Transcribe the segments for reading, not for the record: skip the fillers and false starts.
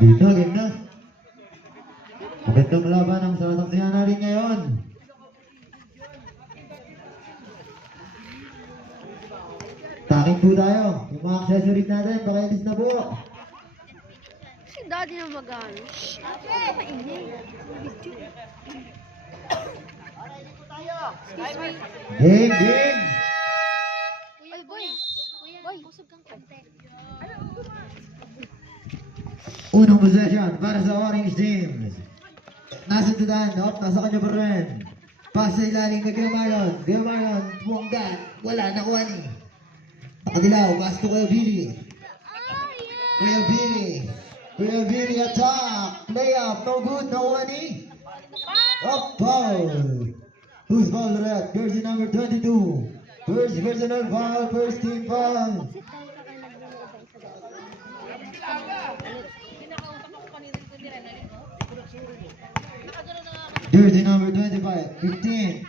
Dito, game na. Magandang laban ang sasaksihan natin ngayon. Taking po tayo. Yung mga accessories natin, pakialis na po. Si daddy na magano. Mainit. Game, game. Ay, boy. Boy, busog kang konti. Unang possession para sa Orange Team. Nasa tudan, nasa kanya pa rin. Pass sa ilalim kay Kuya Marlon. Kuya Marlon, buwangga. Wala, nakuha ni. Nakadilaw, pass to Kuya Billy. Kuya Billy. Kuya Billy attack. Layup, no good, nakuha ni. Up, foul. Who's foul rep? Jersey number 22. First personal foul, first team foul. Jersey number 25, 15,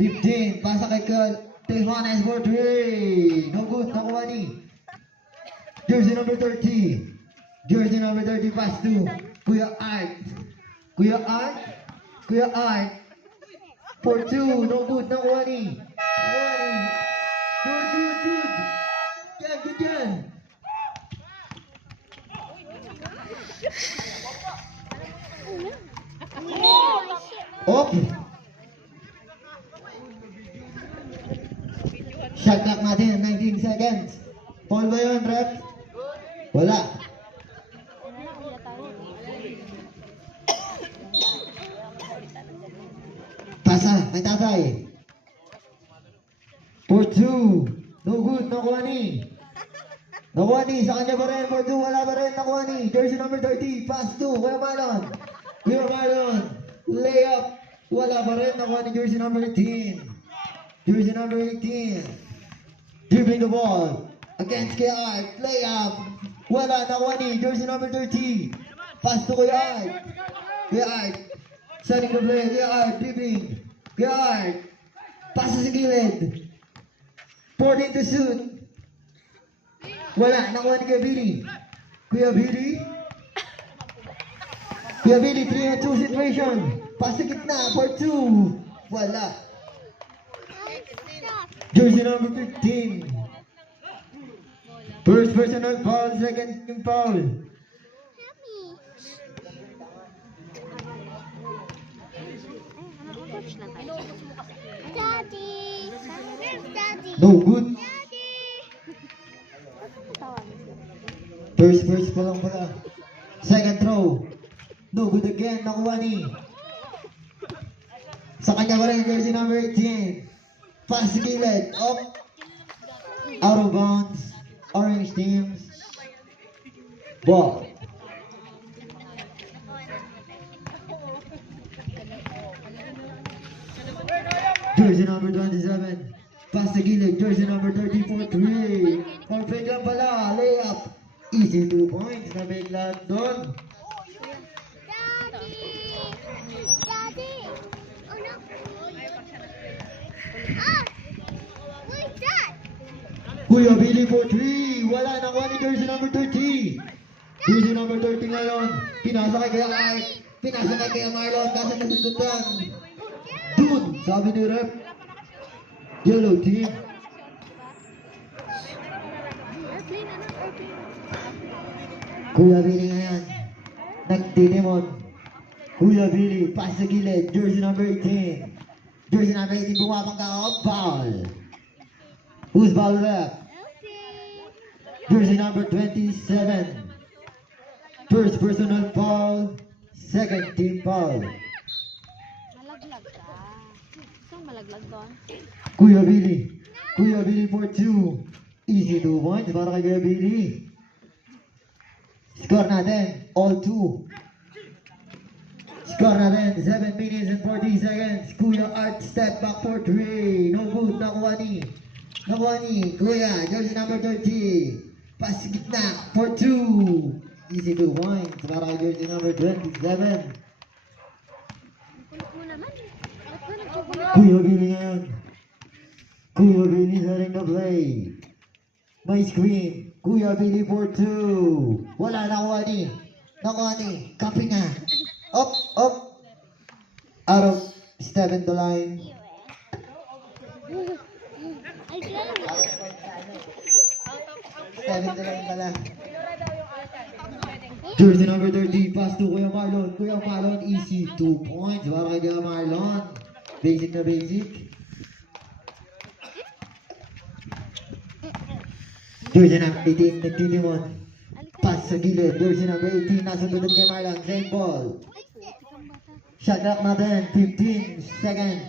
15, pasa kay Tejones for 3, no good, nakuha ni. Jersey number 30, jersey number 30, pass to Kuya Art, Kuya Art, Kuya Art, for 2, no good, nakuha ni. Good, good, good. Yan, good yan. Op. Shot clock natin, 19 seconds. Paul ba yun, rep? Wala. Pasa, may tatay. For 2. No good, nakuha ni. Nakuha ni, sa kanya pa rin. For 2, wala pa rin, nakuha ni. Jersey number 30, pass 2, Kuya Marlon. Kuya Marlon. Layup, wala pa rin, nakuha ni jersey number 18. Jersey number 18. Dribbling the ball. Against kay Art. Layup, wala, nakuha ni jersey number 30. Pass to Kuya Art. Kuya Art. Sending the play, Kuya Art, dribbling. Kuya Art. Pass sa gilid. 14 to shoot. Wala, nakuha ni Kuya Billy. Kuya Billy. Kuya Billy, 3-on-2 situation. Pass sa gitna for 2. Wala. Jersey number 15. First personal foul, second team foul. Daddy. Daddy. No good. First pa lang pala. Second throw. No good again, nakuha ni. Sa kanya pa rin, jersey number 18. Pass sa gilid. Up. Out of bounds. Orange teams. Ball. Jersey number 27. Pass sa gilid. Jersey number 34, 3. Perfect lang pala. Layup. Easy 2 points na bigla doon. Daddy. Daddy. Oh no. Ah. What is that? Kuya Billy for 3. Wala, nakuha ni jersey number 30. Jersey number 30 ngayon. Pinasa kay Kuya Art. Pinasa kay Kuya Marlon. Kasi nasusundan. Dude, sabi ni rep. Yellow team. Airplane, ano? Airplane. Kuya Billy ngayon. Nagdidemon. Kuya Billy, pass sa gilid. Jersey number 18. Jersey number 18, bumabang ka. Oh, foul. Who's foul rep? Jersey number 27. First personal foul. Second team foul. Malaglag ka. Saan malaglag doon? Kuya Billy. Kuya Billy for 2. Easy 2 points para kay Kuya Billy. Score natin, all 2. Score natin, 7 minutes and 40 seconds. Kuya Art step back for 3. No good, nakuha ni. Nakuha ni Kuya, jersey number 30. Pass gitna for 2. Easy 2 points para kay jersey number 27. Kulit mo naman. Ba't ba nagkukulit? Kuya Billy ngayon. Kuya Billy setting the play. May screen. Kuya Billy for 2. Wala, nakuha ni. nakuha ni Kapinga. Up, up. Out of step in the line. Ay, grabe. Step in the line pala. Jersey number 30, pass to Kuya Marlon. Kuya Marlon, easy. 2 points para kay Kuya Marlon. Basic na basic. Jersey number 18, nagtitimon. Pass sa gilid. Jersey number 18, nasa tutod kay Marlon. Same ball. Shot clock natin, 15 seconds.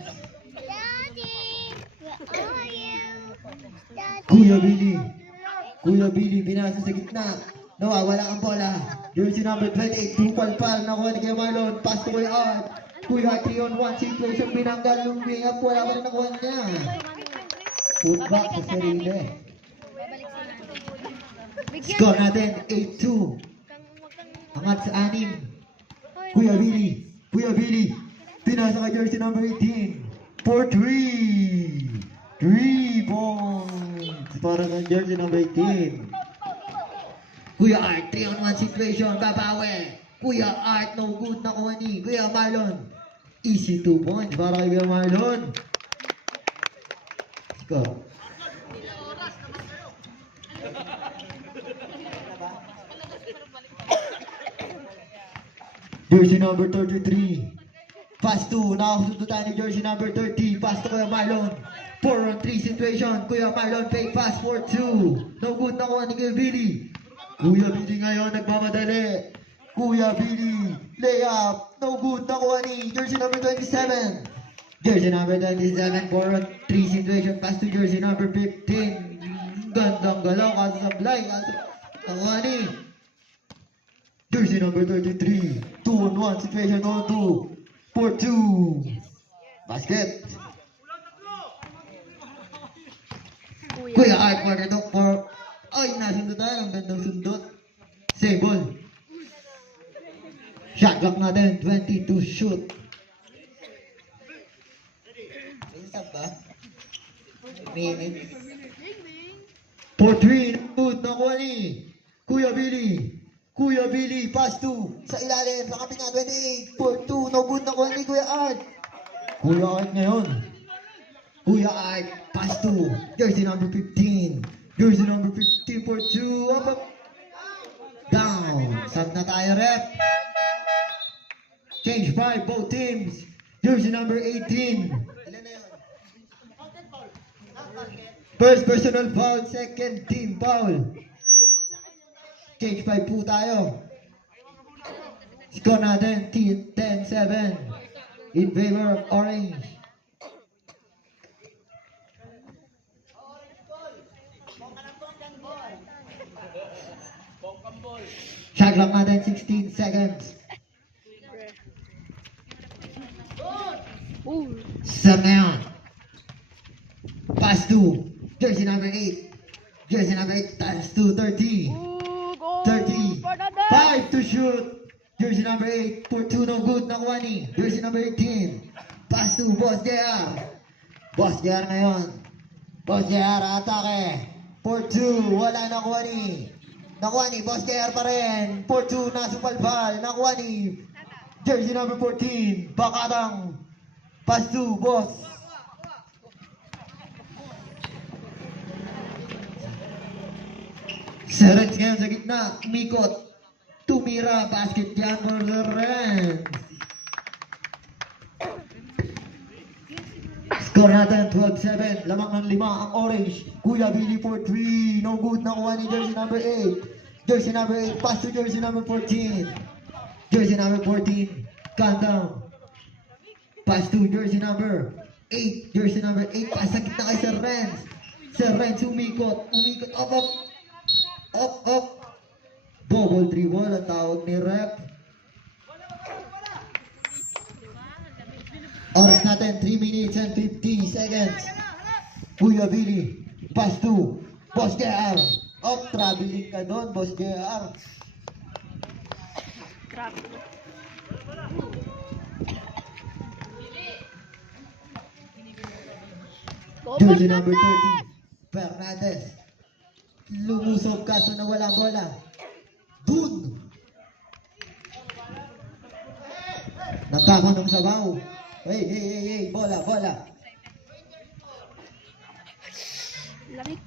Daddy, where are you? Daddy. Kuya Billy. Kuya Billy, binasa sa gitna. Nawawala ang bola. Jersey number 28, tupal-pal. Nakuha ni Kuya Marlon. Pass to Kuya Art. Kuya Art, 3 on 1 situation. Binanggal yung wing up. Wala pa rin nakuha niya. Put back sa sarili. Score natin, 8-2. Angat sa 6. Kuya Billy. Kuya Billy. Pinasa ka jersey number 18. For 3. 3 points. Para sa jersey number 18. Kuya Art, 3 on 1 situation. Babawi. Kuya Art, no good. Nakuha ni Kuya Marlon. Easy 2 points para kay Kuya Marlon. Score. Jersey number 33. Pass to, nakasundutan ni jersey number 30. Pass to Kuya Marlon. 4 on 3 situation. Kuya Marlon, fake pass for 2. No good, nakuha ni Kuya Billy. Kuya Billy ngayon, nagmamadali. Kuya Billy, layup. No good, nakuha ni jersey number 27. Jersey number 27, 4 on 3 situation. Pass to jersey number 15. Gandang galaw, kaso sablay. Nakuha ni jersey number 33. 2 on 1 situation, on 2. For 2. Basket. Kuya Art, quarter to 4. Ay, nasundutan. Ang gandang sundot. Save ball. Shot clock natin. 22 shoot. Minsan ba? Minute. For 3. Good. Nakuha ni Kuya Billy. Kuya Billy, pass to sa ilalim, sa kapit nga 28, for 2, no good, nakuha ni Kuya Art. Kuya Art ngayon. Kuya Art, pass to jersey number 15. Jersey number 15 for 2, up, up. Down. Sag na tayo, rep. Change 5, both teams. Jersey number 18. Ilan na yun? First personal foul, second team foul. Change 5 po tayo. Score natin 10-7 in favor of Orange. Shot clock natin 16 seconds. Sa ngayon. Pass to jersey number 8. Jersey number 8 pass to 30. 30. 5 to shoot. Jersey number 8 for 2, no good. Nakuha ni jersey number 18. Pass to Boss JR. Boss JR ngayon. Boss JR atake. For 2, wala nakuha ni. Nakuha ni Boss JR pa rin. For 2, nasupalpal. Nakuha ni jersey number 14. Bakatang. Pass to Boss. Serens ngayon sa gitna, umikot, tumira, basket yan for the Rens. Score natin, 12-7, lamang ng 5 ang Orange. Kuya Billy for 3, no good, nakuha ni jersey number 8. Jersey number 8, pass to jersey number 14. Jersey number 14, countdown. Pass to jersey number 8, jersey number 8, pass sa gitna kay Sir Renz. Sir Renz umikot, up, up. Up. Bubble dribble ang tawag ni rep. Oras natin, 3 minutes and 50 seconds. Kuya Billy, pass to Boss JR. Up, traveling ka doon, Boss JR. Jersey number 30, Fernandez. Lumusog kaso na walang bola. Dun! Natapon ng sabaw. Hey, bola, bola. Lamig.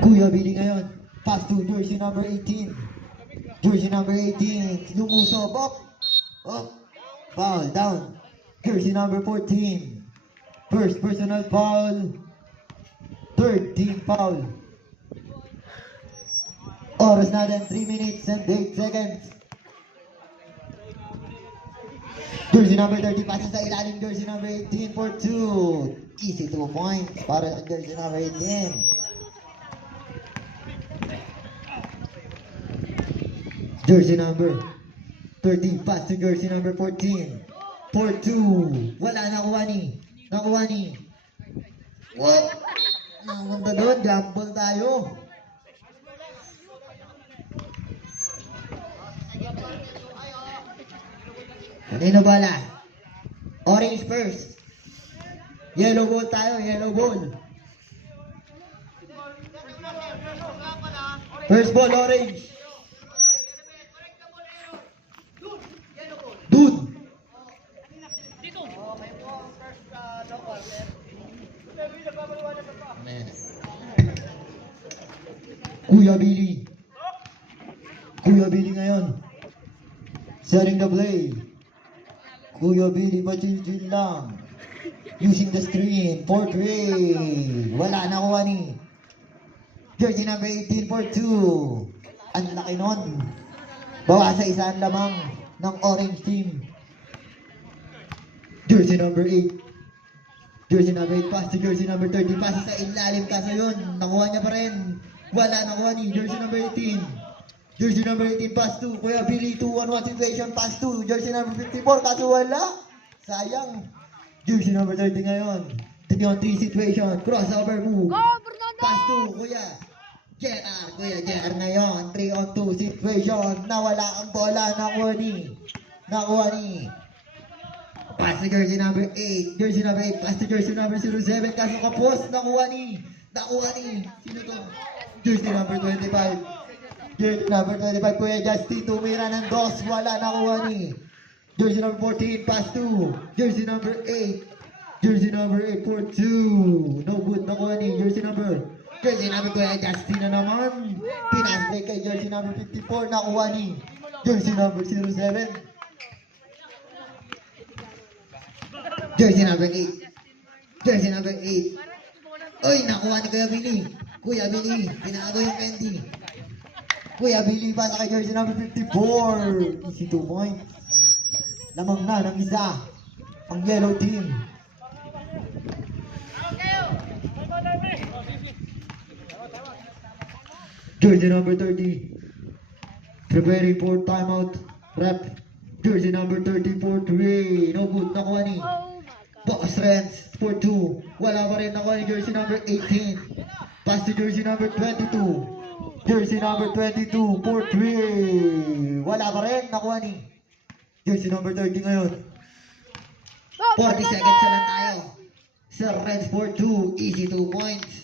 Kuya Billy ngayon. Pass to jersey number 18. Jersey number 18. Lumusob. Up. Up. Foul. Down. Jersey number 14. First personal foul. Third team foul. Oras natin 3 minutes and 8 seconds. Jersey number 30 passes sa ilalim. Jersey number 18 for 2. Easy 2 points para sa jersey number 18. Jersey number 30 pass to jersey number 14 for 2. Wala, nakuha ni. What? Naganda doon, gamble tayo. Kanino bala? Orange first. Yellow ball tayo, yellow ball. First ball, orange. Dude. Kuya Billy. Kuya Billy ngayon. Setting the play. Kuya Billy pa-chill lang. Using the screen for 3. Wala, nakuha ni. Jersey number 18 for 2. Ang laki nun. Bawa sa isang lamang ng orange team. Jersey number 8. Jersey number 8 pass to jersey number 30. Pass sa ilalim kaso yun. Nakuha niya pa rin. Wala, nakuha ni. Jersey number 18. Jersey number 18 pass to Kuya Billy. 2-1-1 situation. Pass to jersey number 54. Kaso wala. Sayang. Jersey number 30 ngayon. 3-on-3 situation. Crossover move. Go, Bernardo! Pass to Kuya JR. Kuya JR ngayon. 3-on-2 situation. Nawala ang bola. Nakuha ni. Pass to jersey number 8. Jersey number 8. Pass to jersey number 07. Kaso kapos. Nakuha ni. Sino to? Jersey number 25. Jersey number 25. Kuya Justin. Tumira ng dos. Wala. Nakuha ni. Jersey number 14. Pass to jersey number 8. Jersey number 8 for 2. No good. Nakuha ni. Jersey number Kuya Justin na naman. Pinasplay kay jersey number 54. Nakuha ni. Jersey number 07. Jersey number 8. Jersey number 8. Oy, nakuha ni Kuya Billy. Kuya Billy, pinago yung candy. Kuya Billy pa sa kay jersey number 54. Easy 2 points. Lamang na ng isa ang yellow team. Jersey number 30. Preparing for timeout. Rep. Jersey number 30 for 3. No good. Nakuha ni. Oh my God. Box Reds for 2. Wala pa rin. Nakuha ni jersey number 18. Pass to jersey number 22. Jersey number 22 for 3. Wala pa rin. Nakuha ni. Jersey number 30 ngayon. Go, 40 seconds na lang tayo. Sa Reds for 2. Easy 2 points.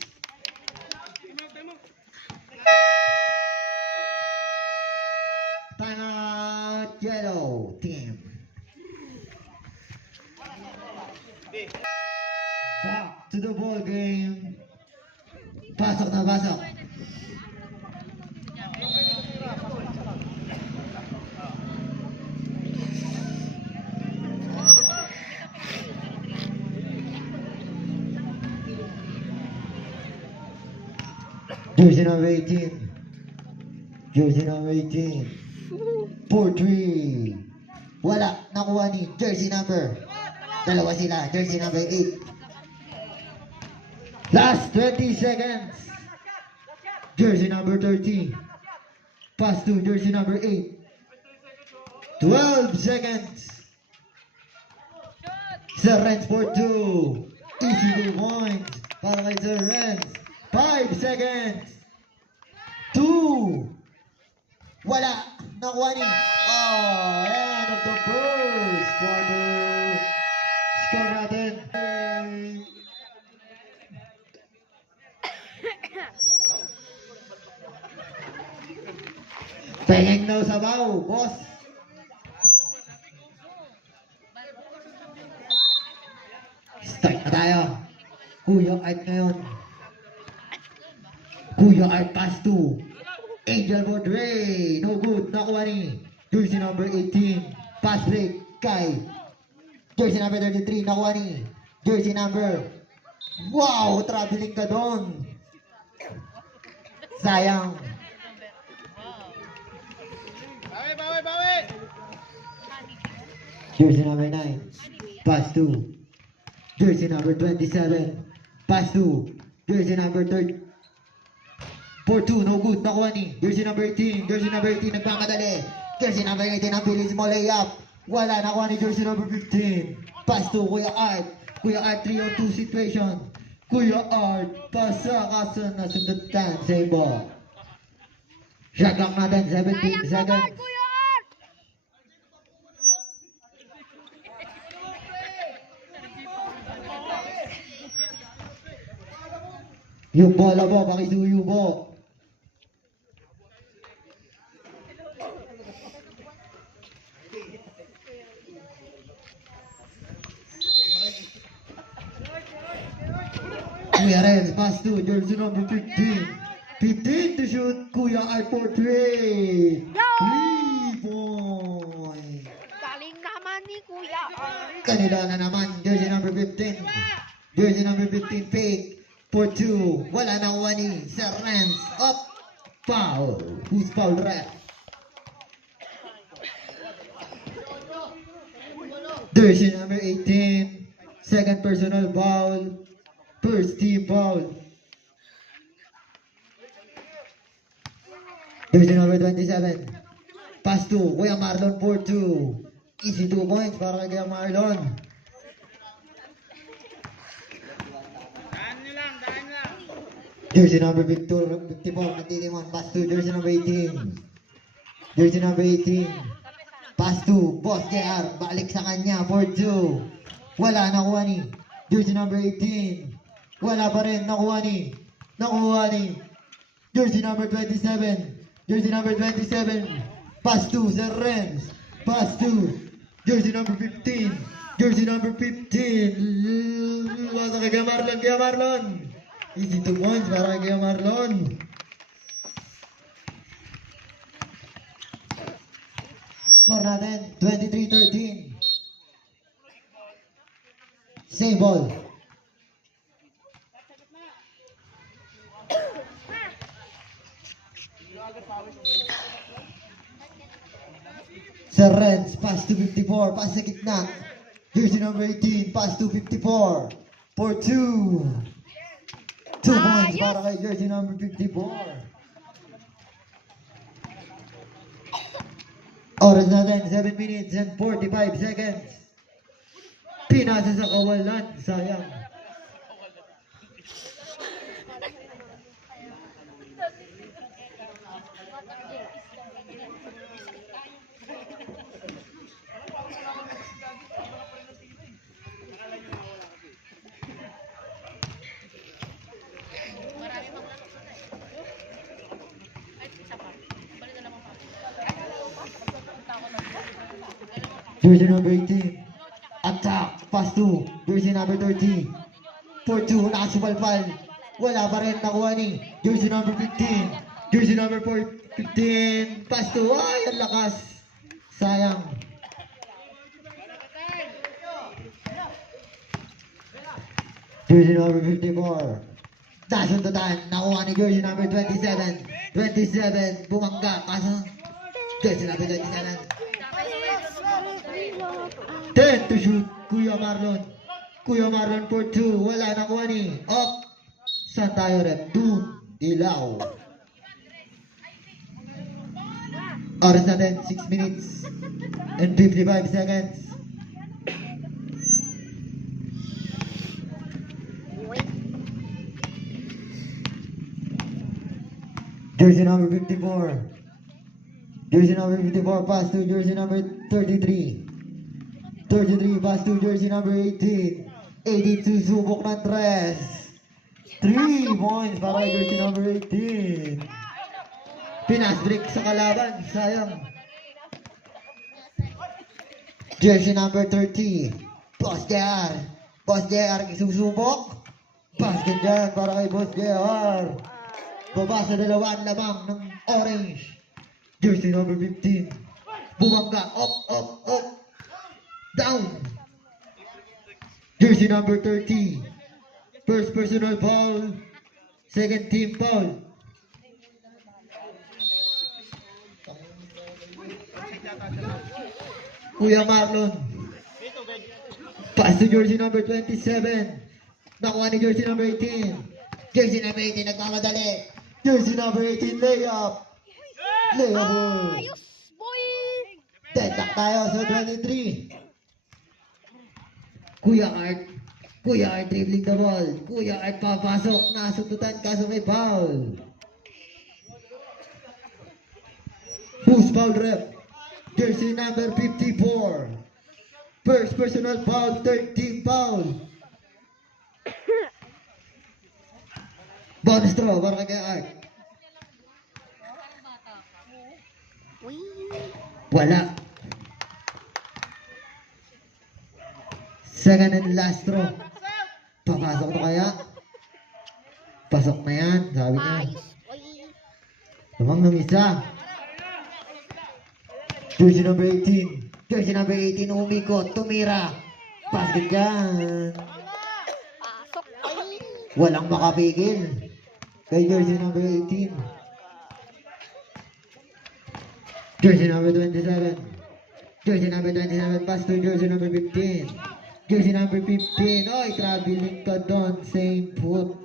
Timeout, yellow team. Back to the ball game. Pasok na, pasok. Jersey number 18. Jersey number 18. 4-3. Wala. Nakuha ni jersey number. Dalawa sila. Jersey number 8. Last 20 seconds. Jersey number 30. Pass to jersey number 8. 12 seconds. Sir Renz for 2. Easy 2 points. Para kay Sir Renz. 5 seconds. 2. Wala. Nakuha ni. Oh, end of the first quarter. Score natin. Pengeng daw sabaw, boss. Start na tayo. Kuya Art ngayon. Kuya Art pass to Angel Bordre. No good. Nakuha ni jersey number 18. Pass break kay jersey number 33. Nakuha ni jersey number. Wow! Traveling ka doon. Sayang. Bawi! Jersey number 9. Pass to jersey number 27. Pass to jersey number 30. 4-2, no good. Nakuha ni jersey number 18. Jersey number 18 nagpapadali. Jersey number 18 ang bilis mo layup. Wala, nakuha ni jersey number 15. Pass to Kuya Art. Kuya Art 3-on-2 situation. Kuya Art, pasa kaso nasundatan sa iba. Shot clock natin, 17 seconds. Kuya Art! Yung bola po, pakisuyo po. Kuya Renz, pass to jersey number 15. 15 to shoot, Kuya Art for 3. 3 points. Galing naman ni Kuya Art. Kanila na naman, jersey number 15. Jersey number 15, fake. For 2. Wala na kuha ni Sir Renz. Up. Foul. Who's foul ref? Jersey number 18. Second personal foul. First team foul. Jersey number 27. Pass to Kuya Marlon for 2. Easy 2 points para kay Kuya Marlon. Daan nyo lang. Jersey number 54, nagtitiman. Pass to jersey number 18. Jersey number 18. Pass to Boss JR. Balik sa kanya for 2. Wala, nakuha ni jersey number 18. Wala pa rin, nakuha ni jersey number 27. Jersey number 27. Pass to Sir Renz. Pass to jersey number 15. Jersey number 15. Wasa kay Kuya Marlon. Easy 2 points para kay Kuya Marlon. Score natin, 23-13. Same ball. Sir Renz, pass to 54, pass sa gitna. Jersey number 18, pass to 54. For 2. 2 points para kay jersey number 54. Oras natin, 7 minutes and 45 seconds. Pinasa sa kawalan, sayang. Jersey number 18. Attack. Pass to jersey number 30. For 2. Nakasupalpal. Wala pa rin. Nakuha ni jersey number 15. Jersey number 15. Pass to. Ay, ang lakas. Sayang. Jersey number 54. Nasundutan. Nakuha ni jersey number 27. 27. Bumangga. Kaso jersey number 27. 10 to shoot, Kuya Marlon. Kuya Marlon for 2. Wala, nakuha ni Up. Saan tayo rep? Dun. Dilaw. Oras natin, 6 minutes and 55 seconds. Jersey number 54. Jersey number 54 pass to jersey number 33. 33 pass to jersey number 18. 82 subok ng tres. 3 points para jersey number 18. Pinas break sa kalaban. Sayang. Jersey number 30. Boss JR. Boss JR susubok. Basket dyan para kay Boss JR. Baba sa dalawang lamang ng orange. Jersey number 15. Bumangga. Up. Down. Jersey number 30. First personal foul. Second team foul. Kuya Marlon. Pass to jersey number 27. Nakuha ni jersey number 18. Jersey number 18 nagmamadali. Jersey number 18 layup. Layup. Ayos, boy! Deadlock tayo sa 23. Kuya Art dribbling the ball. Kuya Art papasok. Nasundutan kaso may foul. Boost foul rep. Jersey number 54. First personal foul, third team foul. Bonus throw para kay Art. Uy! Wala. Second and last throw. Papasok na kaya? Pasok na yan, sabi niya. Ayos, boy! Lamang ng isa. Jersey number 18. Jersey number 18 umikot, tumira. Basket yan. Pasok, boy! Walang makapigil. Kay jersey number 18. Jersey number 27. Jersey number 27. Pass to jersey number 15. Jersey number 15. Oy, traveling ka doon. Same foot.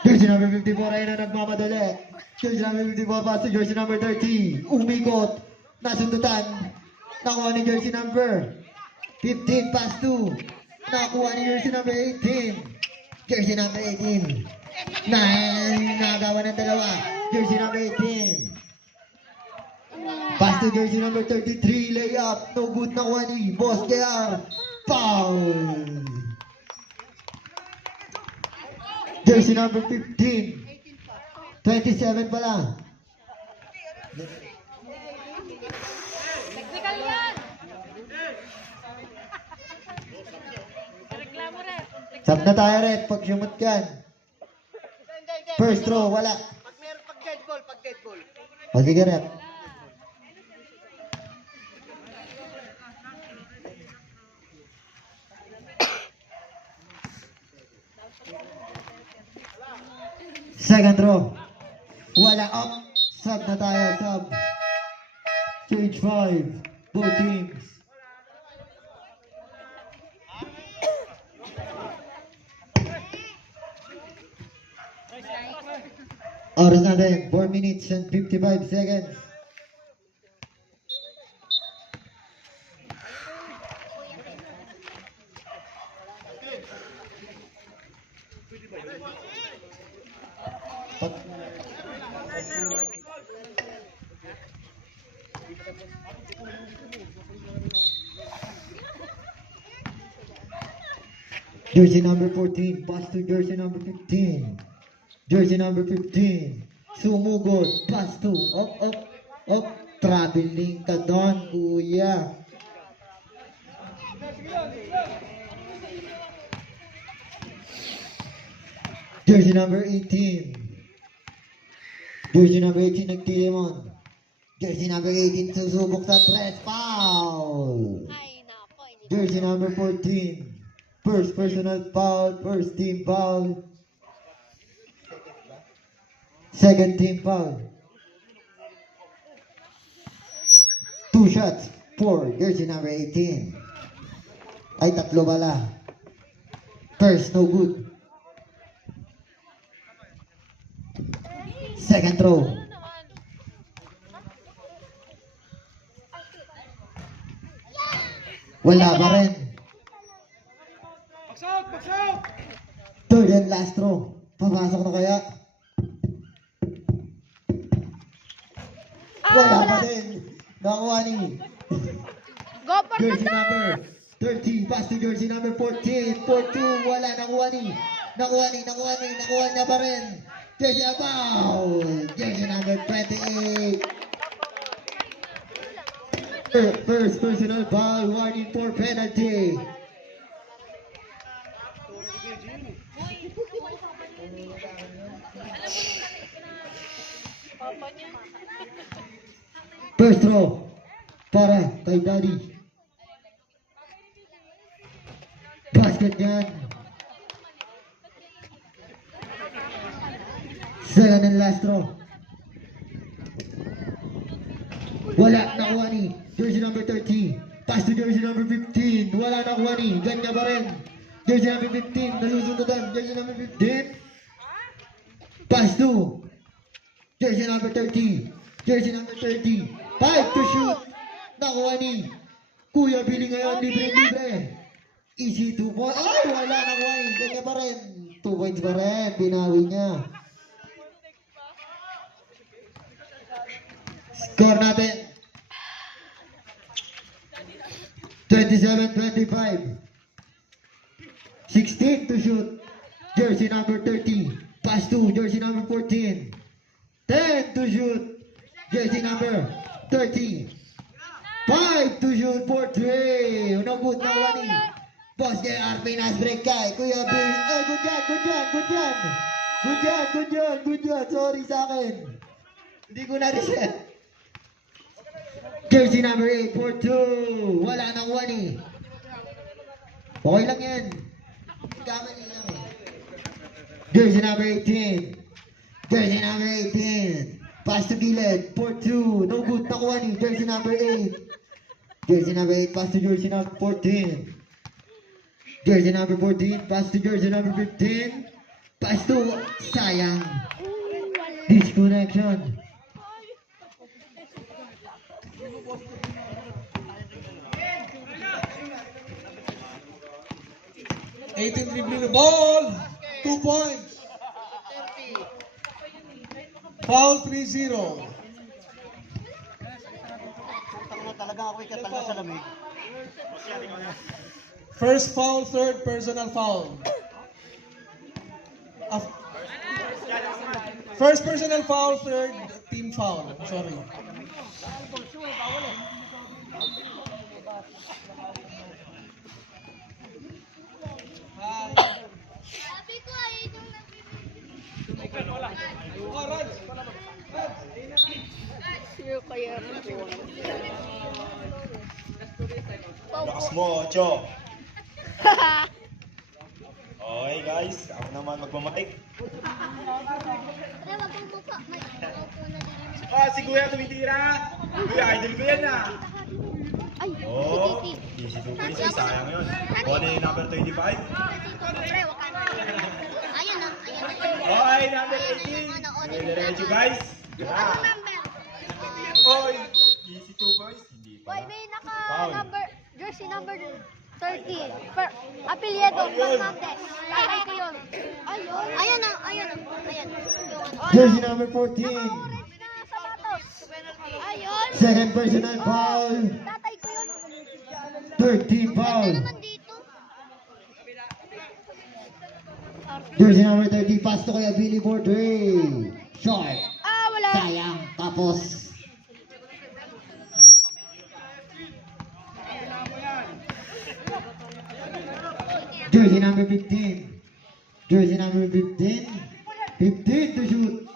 Jersey number 54 ay na nagmamadali. Jersey number 54 pass to jersey number 30. Umikot. Nasundutan. Nakuha ni jersey number 15 pass to. Nakuha ni jersey number 18. Jersey number 18. Nagawa ng dalawa. Jersey number 18. Pass to jersey number 33. Layup. No good. Nakuha ni Boss JR. Foul. Jersey number 15. 27 pa lang. Technical yan! Reklamo rin. Sab na tayo rin pag sumot yan. First throw, wala. Pag dead ball. O sige rep. Second throw. Wala up. Sub na tayo, sub. Stage 5. Both teams. Oras natin, 4 minutes and 55 seconds. Jersey number 14, pass to jersey number 15. Jersey number 15, sumugod, pass to, up, traveling ka doon, kuya. Jersey number 18. Jersey number 18 nagtilimon. Jersey number 18 susubok sa press, foul. Ay, nako. Hindi Jersey number 14. First personal foul, first team foul. Second team foul. 2 shots for jersey number 18. Ay, tatlo pala. First, no good. Second throw. Wala pa rin. Bagsak! Third and last throw. Papasok na kaya? Wala pa rin. Nakuha ni Go for jersey the number 30. Pass to jersey number 14. 4-2. Wala. Nakuha niya pa rin. Jersey na foul. Jersey number 28. First personal foul. Warning for penalty. First throw para kay Daddy. Basket yan. Second and last throw. Wala, nakuha ni jersey number 30. Pass to jersey number 15. Wala, nakuha ni. Ganyan pa rin. Jersey number 15. Nasusundutan. Jersey number 15. Pass to jersey number 30. Jersey number 30. 5 to shoot. Nakuha ni Kuya Billy ngayon. Libre. Easy 2 points. Ay, wala, nakuha ni. Ganyan pa rin. 2 points pa rin. Binawi niya. Score natin 27-25. 16 to shoot. Jersey number 30. Pass to jersey number 14. 10 to shoot. Jersey number 30. 5 to shoot for 3. Unang-good na wani. Boss JR, Pinas break kay Kuya B. Oh, good yan. Sorry sa akin. Hindi ko na-reset. Jersey number 8 for 2. Wala nang wani. Okay lang yan. Kamali lang eh. Jersey number 18. Jersey number 18. Pass to gilid. 4-2. No good. Nakuha ni. Jersey number 8. Jersey number 8. Pass to jersey number 14. Jersey number 14. Pass to jersey number 15. Pass to. Sayang. Disconnection. Dribbling the ball. 2 points. Foul 3-0. Talaga ako ikatalga sa lamig. First foul, third personal foul. First personal foul, third team foul. Sorry. Sabi ko ay yung Lakas mo, Ocho. Okay guys, ako naman magmamatik. Pre, wag mong mukha. May upo na din. Ah, si Kuya tumitira. Kuya, idol ko yan ah. Ay, Oh, si easy to play, sayang yun. Kuha na yung number 25. Pre, wag ka na. Ayun na. Okay, number 18. Diretso guys. Ano Yeah. number? Oy, easy to boys. Hindi Boy, pala. may Foul. naka jersey number 30. Apelyedo, Fernandez. Tatay ko yun. Ayun na. Jersey number 14. Orange na sapatos. Ayun. Second personal foul. Tatay ko yun. 13 foul. Ganda naman dito. Jersey number 30. Pass to kaya Billy for 3. Short. Wala. Sayang. Tapos. Jersey number 15. Jersey number 15. 15 to shoot.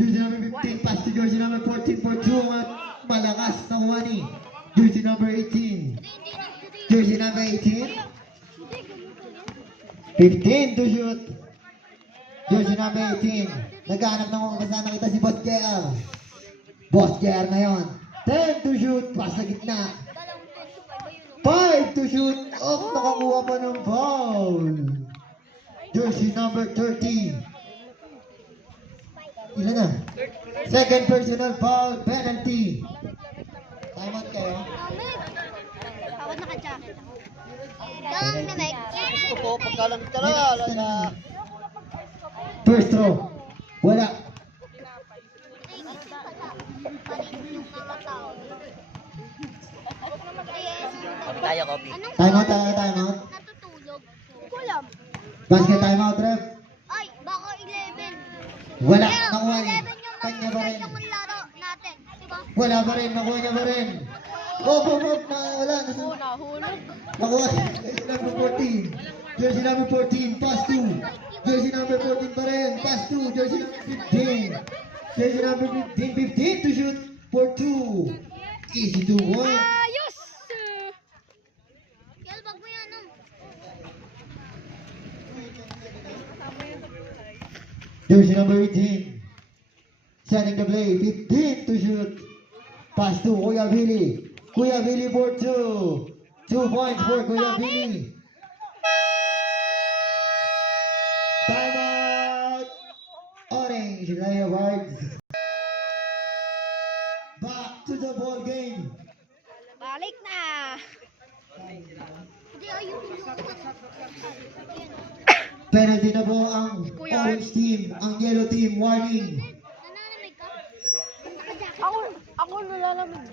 Jersey number 15. Pass to jersey number 14 for 2. Malakas na wani. Jersey number 18. Jersey number 18. 15 to shoot. Jersey number 18. Naghahanap ng kung kasana kita si Boss JR. Boss JR ngayon. 10 to shoot. Pass sa gitna. 5 to shoot. Oh, nakakuha pa ng foul. Jersey number 30. Ilan na? Second personal foul penalty. Time out kayo. Ako naka-jacket ako. Doon na may Opo, pagkalamig talaga. First throw. Wala. tayo, Kobe. Anong Timeout oras tayo, timeout. natutulog? Kulam. Basket timeout, ref. Ay, baka 11. Wala, Kaya, nakuha niya. 11 yung Kanya pa rin. yung laro natin. Diba? Wala pa rin, nakuha niya pa rin. Oh, wala. Nahulog. Nakuha, jersey number 14. Jersey number 14, pass 2. Jersey number 14 pa rin, pass 2. Jersey number 15. Jersey number 15, 15 to shoot for 2. Easy to one. Ayos! Kaya bag mo yan, no? Jersey number 18. Setting the play, 15 to shoot. Pass to Kuya Billy. Kuya Billy for 2. 2 points for Kuya Billy. Timeout! Orange Leopards. Back to the ball game. Balik na! Hindi, ayun yung Penalty na po ang orange team, ang yellow team. Warning. Nananamig ka? Ako nalalamig.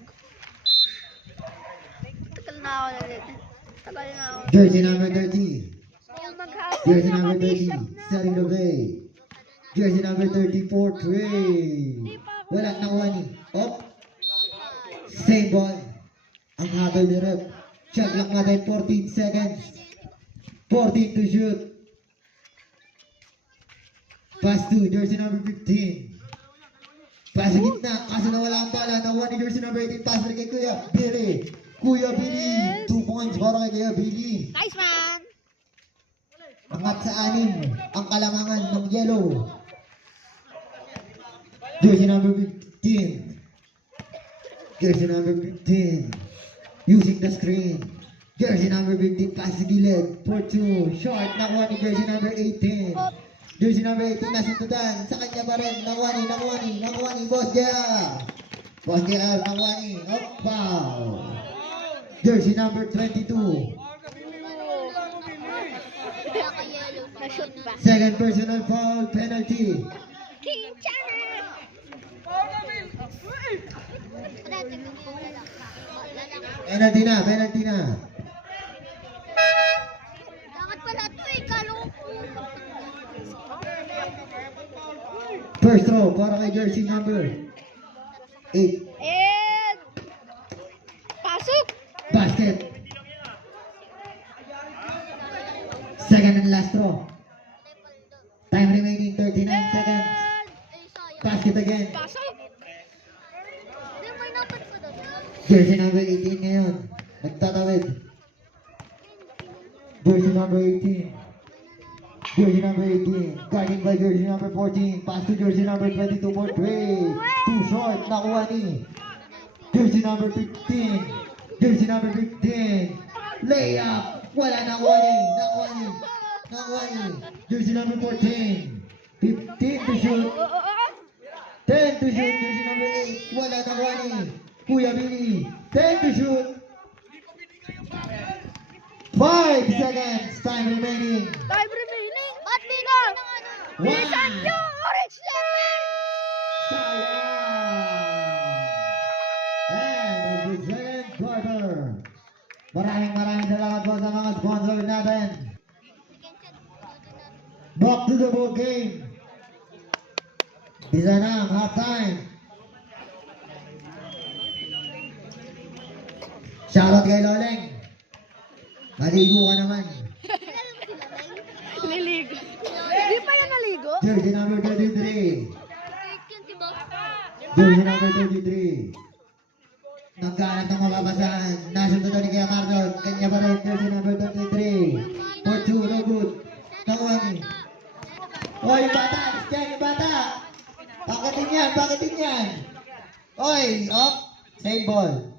Tagal na ako ulit. Tagal na ako. Jersey number 30. Maghapon Jersey na number kami 30. Setting the play. Jersey number 34. Trey. Wala nakuha ni. Up. Same ball. Ang habol ni rep. Check lang natin. 14 seconds. 14 to shoot. Pass to jersey number 15. Pass sa gitna. Kaso nawala ang bala. Nakuha ni jersey number 18. Pass rin kay Kuya Billy. Kuya Billy. 2 points para kay Kuya Billy. Nice, man! Angat sa anim ang kalamangan ng yellow. Jersey number 15. Jersey number 15. Using the screen. Jersey number 15 pass sa gilid. For 2. Short. Nakuha ni jersey number 18. Jersey number 18 nasuntutan. Sa kanya pa rin. Nakuha ni Boss J.R. Boss J.R. nakuha ni. Up, foul. Jersey number 22. Wala ka yellow. Na-shoot ba? Second personal foul penalty. King Channel! Dati ko mo lang. Penalty na. Dapat pala ito eh, kalong First throw para kay jersey number 8. And pasok! Basket. Second and last throw. Time remaining 39 seconds. Basket again. Pasok! Hindi, may napat ko doon. Jersey number 18 ngayon. Nagtatawid. Jersey number 18. Jersey number 18. Guarding by jersey number 14. Pass to jersey number 22 for 3. Too short. Nakuha ni jersey number 15. Jersey number 15. Layup. Wala nakuha ni. Jersey number 14. 15 to shoot. 10 to shoot. Jersey number 8. Wala nakuha ni Kuya Billy. 10 to shoot. 5 seconds. Time remaining. Time remaining! Ba't binigyan ng ano? Bilisan nyo! Orange Leopards! Sayang! And it's the second quarter. Maraming salamat po sa mga sponsor natin. Back to the ball game. Isa na ang halftime. Shoutout kay Loleng. Maligo ka naman. Liligo. Di pa yan naligo? Jersey number 33. Correct yun, diba? Jersey number 33. Nagkalat ng mababasahan. Nasunod ni Kuya Marlon. Kanya pa rin. Jersey number 33. For 2, no good. Nakuha ni. Oy, bata! Diyan yung bata! Pakitin yan! Oy, up! Same ball.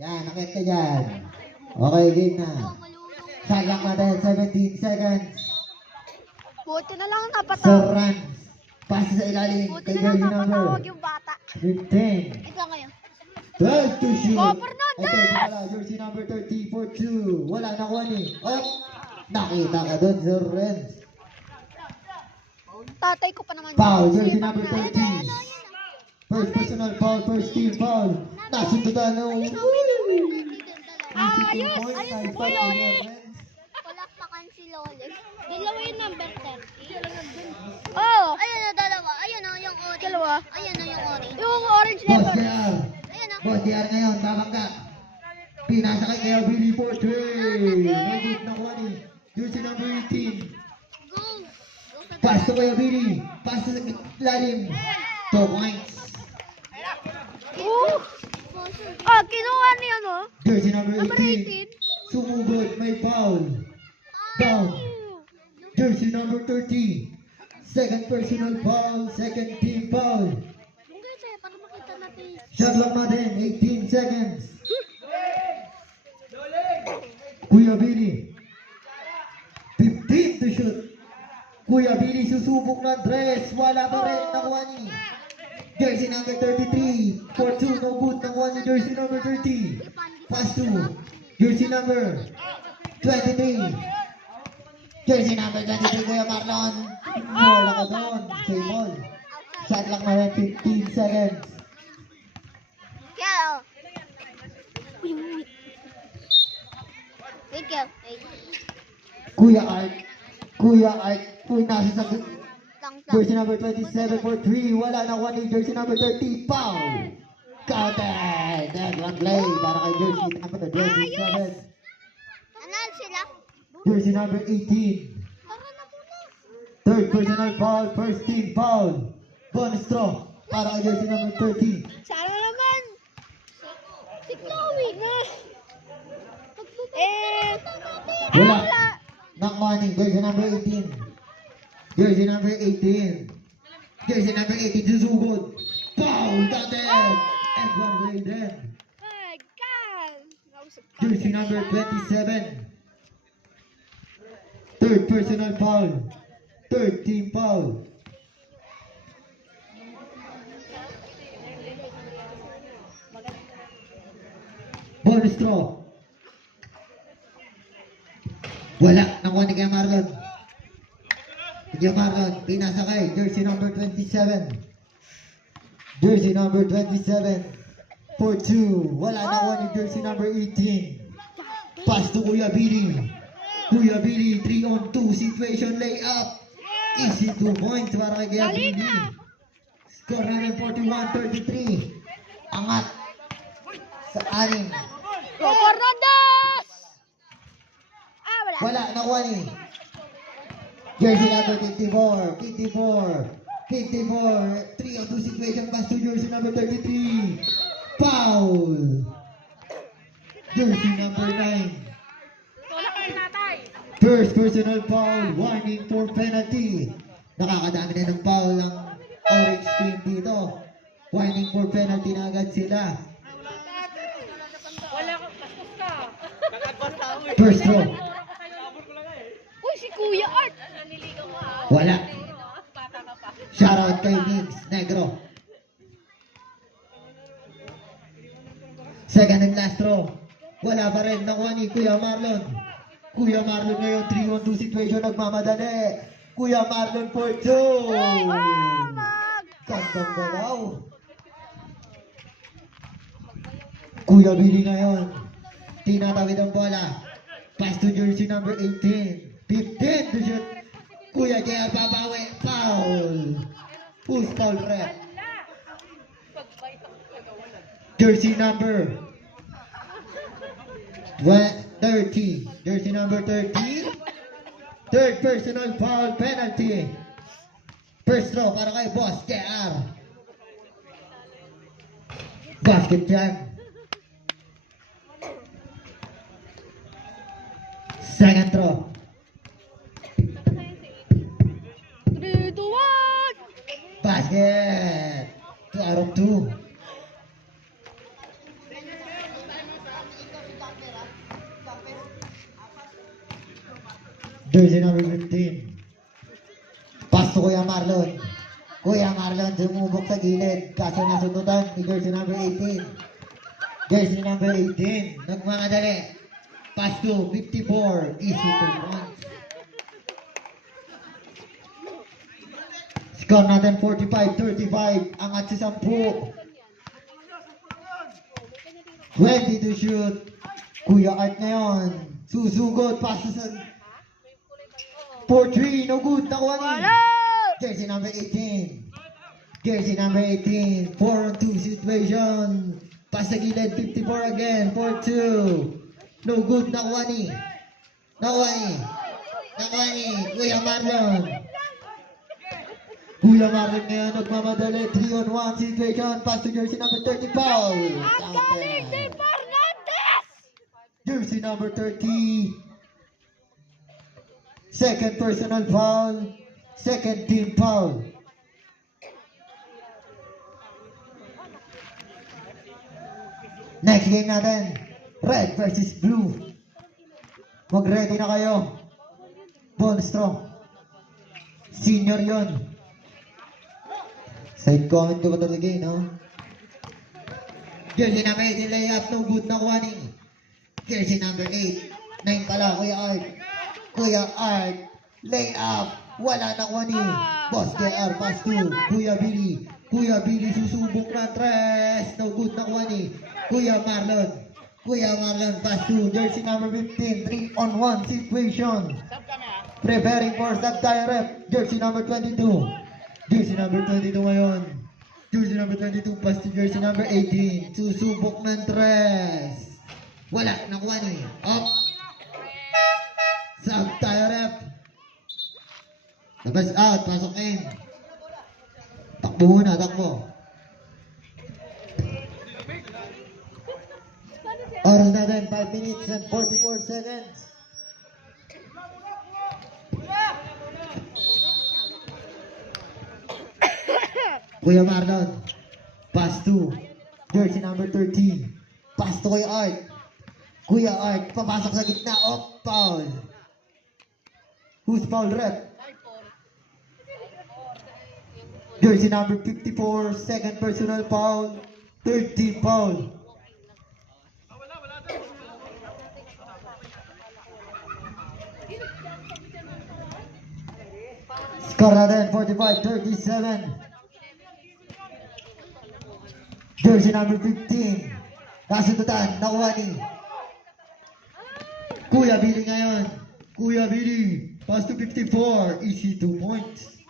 Yan, nakit ka dyan. Okay, game na. Sayang natin, 17 seconds. Buti na lang napatawag. Sir Rans. Pass sa ilalim. Buti Kay na lang jersey number napatawag yung bata. 15. Ito ngayon. 12 to shoot. Oh, Fernandez! Ito, wala. Jersey number 30 for 2. Wala, nakuha ni. Oh, nakita ka doon, Sir Rans. Tatay ko pa naman. Foul, jersey number 30. First personal foul, first team foul. Nasundutan ng... Ayos! Points, Ayos! nice Uy, pass, uy! Lawrence. Palakpakan si Lolex. Dalawa yung number 30. Oh! Ayun o, dalawa. Ayun o, yung orange. Dalawa? Ayun o, yung orange. Yung orange Boss leopard. JR. Ayun o. Boss JR ngayon, babangga. Pinasa kay Kuya Billy for three. Nagit na kuha ni jersey number 18. Go! Pass to Kuya Billy. Pass to lalim. 2 points. Ah, kinuha ni ano? Jersey number Number 18. 18. Sumugod, may foul. Down. Jersey number 30. Second personal foul, second team foul. Yung guys eh, para makita natin. Shot lang natin, 18 seconds. Kuya Billy. 15 to shoot. Kuya Billy susubok ng dress. Wala pa rin, nakuha ni. Jersey number 33. For 2, no good. Nakuha ni jersey number 30. Pass to jersey number 23. Jersey number 23, Kuya Marlon. More ako doon. Same ball. Shot lang natin, 15 seconds. Kaya o. Wait, Kel. Wait. Kuya Art. Kuya Art. Kuya nasa sa Lang. jersey number 27 for 3. Wala na kuha ni jersey number 30. Foul. Counted. That one play para kay jersey number 27. Anal sila. Jersey number 18. Tara na muna. Third personal foul. First team foul. Bonus throw para kay jersey number 30. Sana naman. Si Chloe. Wala. Nakuha ni jersey number 18. Jersey number 18. Jersey number 18. Susugod. Foul. Counted. And one play then. My God. Jersey number 27. Third personal foul. Third team foul. Bonus throw. Wala. Nakuha ni Kuya Marlon. Kuya Marlon. Pinasa kay jersey number 27. Jersey number 27. For 2. Wala. Nakuha ni jersey number 18. Pass to Kuya Billy. Kuya Billy, 3-on-2 situation layup. Easy 2 points para kay Kuya Billy. Score natin 41-33. Angat sa 6. Rodas! Ah, wala. Wala, nakuha ni. Jersey number 54. 54. 54. 3-on-2 situation. Pass to jersey number 33. Foul. Jersey number 9. First personal foul, warning for penalty. Nakakadami na ng foul ng orange team dito. Warning for penalty na agad sila. First throw. Uy, si Kuya Art. Wala. Shoutout kay Migs Negro. Second and last throw. Wala pa rin. Nakuha ni Kuya Marlon. Kuya Marlon ngayon, 3-on-2 situation, nagmamadali. Kuya Marlon for 2. Gandang galaw. Kuya Billy ngayon, tinatawid ang bola. Pass to jersey number 18. 15 to shoot. Kuya Jaya babawi. Foul. Who's foul rep? Jersey number 30. Jersey number 30. Third personal foul penalty. First throw para kay Boss JR. Basket jam. Second throw. 3, 2, 1. Basket. 2 out of 2. Jersey number 15. Pass to Kuya Marlon. Kuya Marlon sumubok sa gilid. Kaso nasundutan ni jersey number 18. Jersey number 18. Nagmamadali. Pass to 54. Easy to points. Score natin 45-35. Angat si 10. 20 to shoot. Kuya Art ngayon. Susugod. Pasa sa 4-3. No good. Nakuha ni. Wala! Jersey number 18. Jersey number 18. 4-on-2 situation. Pass sa gilid. 54 again. 4-2. No good. Nakuha ni. Nakuha ni. Nakuha ni. Kuya Marlon. Kuya Marlon ngayon. Nagmamadali. 3-on-1 situation. Pass to jersey number 30. Foul. Ang galing ni Fernandez! Jersey number 30. Second personal foul. Second team foul. Next game natin. Red versus blue. Mag-ready na kayo. Ballstrong. Senior yon. Side comment ko ba talaga no? Jersey number 8 layup. No good na kuha ni. Jersey number 8. 9 pala. Kuya Art. Kuya Art. Layup. Wala na kuha ni. Boss KR. Pass to. Kuya Billy. Kuya Billy susubok na tres. No good na kuha ni. Kuya Marlon. Kuya Marlon. Pass to. Jersey number 15. 3-on-1 situation. Preparing for sub direct. Jersey number 22. Jersey number 22 ngayon. Jersey number 22. Pass to jersey number 18. Susubok ng tres. Wala. Nakuha ni. Up. Sub direct. Labas out. Pasok in. Takbo muna. Takbo. Oras natin. 5 minutes and 44 seconds. Kuya Marlon. Pass to jersey number 13. Pass to Kuya Art. Kuya Art. Papasok sa gitna. Off foul. Who's foul rep? Jersey number 54. Second personal foul. Third team foul. Score natin 45-37. Jersey number 15. Kasundutan, nakuha ni Kuya Billy ngayon. Kuya Billy. Pass to 54. Easy 2 points.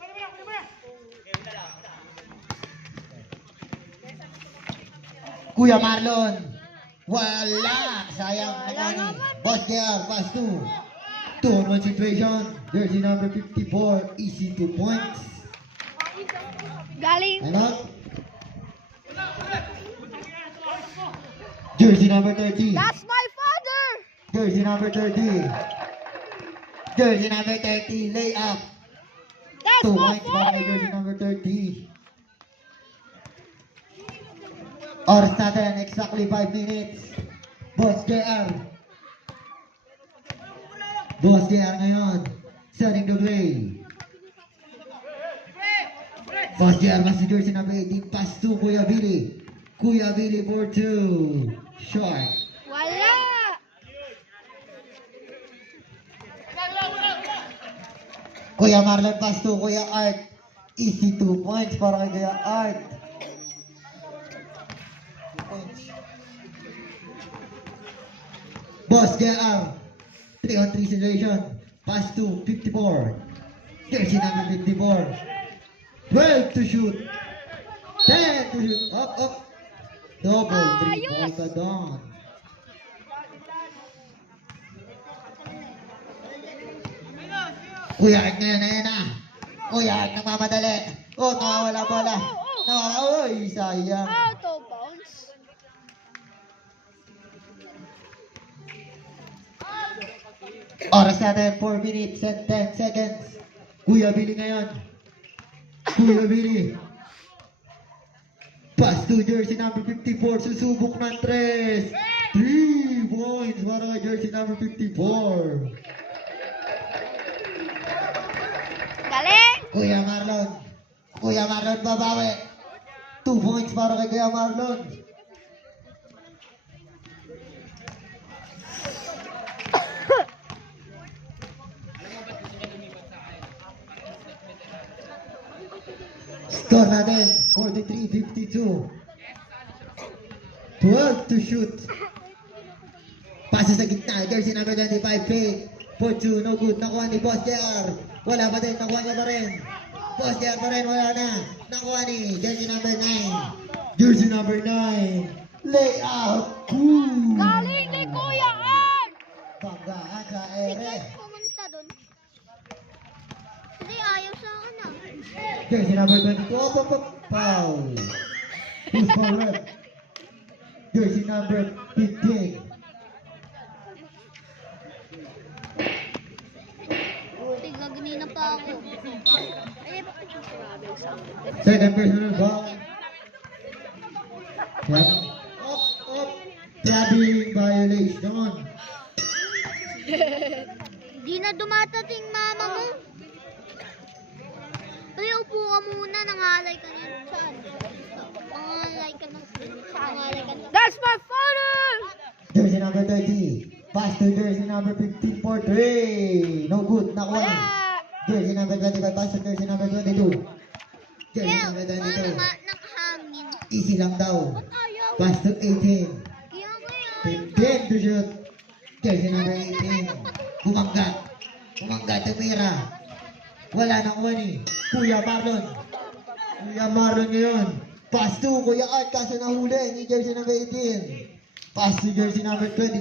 Kuya Marlon. Wala. Sayang nakuha ni Boss JR. Pass to 2-on-1 situation. Jersey number 54. Easy 2 points. Galing. Ano? Jersey number 30. That's my father! Jersey number 30. Jersey number 30. Layup. That's 2 my points para kay father! jersey number 30. Oras natin. Exactly 5 minutes. Boss JR. Boss JR ngayon. Setting the play. Boss JR mas si jersey number 18. Pass to Kuya Billy. Kuya Billy for 2. Short. Wala! Kuya Marlon pass to Kuya Art. Easy 2 points para kay Kuya Art. 2 points. Boss JR. 3-on-3 situation. Pass to 54. Jersey number 54. 12 to shoot. 10 to shoot. Up, up. Double 3 Ayos! points down. Kuya Art ngayon, ayan na. Kuya Art nagmamadali. Oh, nakawala bola. Uy, sayang. Out of bounds. Oras natin, 4 minutes and 10 seconds. Kuya Billy ngayon. Kuya Billy. Pass to jersey number 54. Susubok ng tres. 3 points para kay jersey number 54. Galing! Kuya Marlon. Kuya Marlon babawi. 2 points para kay Kuya Marlon. Score natin, 43-52. 12 to shoot. Pasa sa gitna, jersey number 25, fake. For 2, no good. Nakuha ni Boss JR. Wala pa din, nakuha niya pa rin. Boss JR pa rin, wala na. Nakuha ni jersey number 9. Jersey number 9. Layout. Galing kay Kuya Art! Banggaan sa Si ere. Kurt pumunta dun. Hindi, ayaw sa akin ah. Jersey number 22. Foul. Who's foul rep? Jersey number 15. Tigla, ganina pa ako. Ay, Second personal foul. Up. Clubbing violation. di na dumatating mama mo. Ay, upo ka muna, nangalay ka na. Saan? Nangalay ka na. Saan nangalay ka na? That's my father! Jersey number 30. Pass to jersey number 15 for 3. No good. Nakuha. Wala! Jersey number 25. Pass to jersey number 22. Jersey Kaya, number paano 22. nga ng hangin? Easy lang daw. Ayaw. Pass to 18. Kaya nga ayaw. 15 to shoot. Jersey number 18. Bumangga. Tumira. Wala nang wani. Kuya Marlon. Kuya Marlon ngayon. Pass to Kuya Art kaso nahuli ni jersey number 18. Pass to jersey number 22.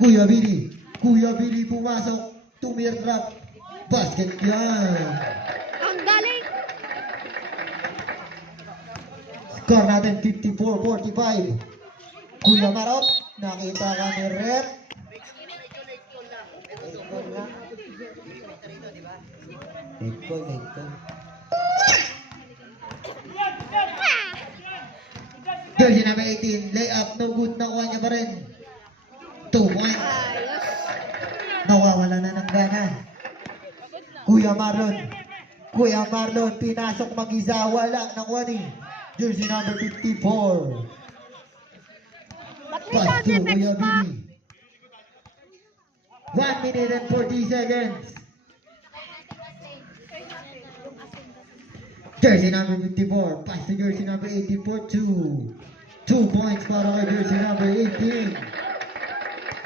Kuya Billy. Kuya Billy pumasok. Tumir drop. Basket yan. Ang galing! Score natin 54-45. Kuya Marok. Nakita ka ni Rep. Late call. Jersey number 18, layup, no good, nakuha niya pa rin. 2 points. Ayos! Nawawala na ng gana. Kuya Marlon, pinasok mag-isa, wala, nakuha ni. Jersey number 54. Ba't may Pass sound to effects Kuya pa? Billy. 1 minute and 40 seconds. Jersey number 54, pass to jersey number 18 for 2. 2 points para kay jersey number 18.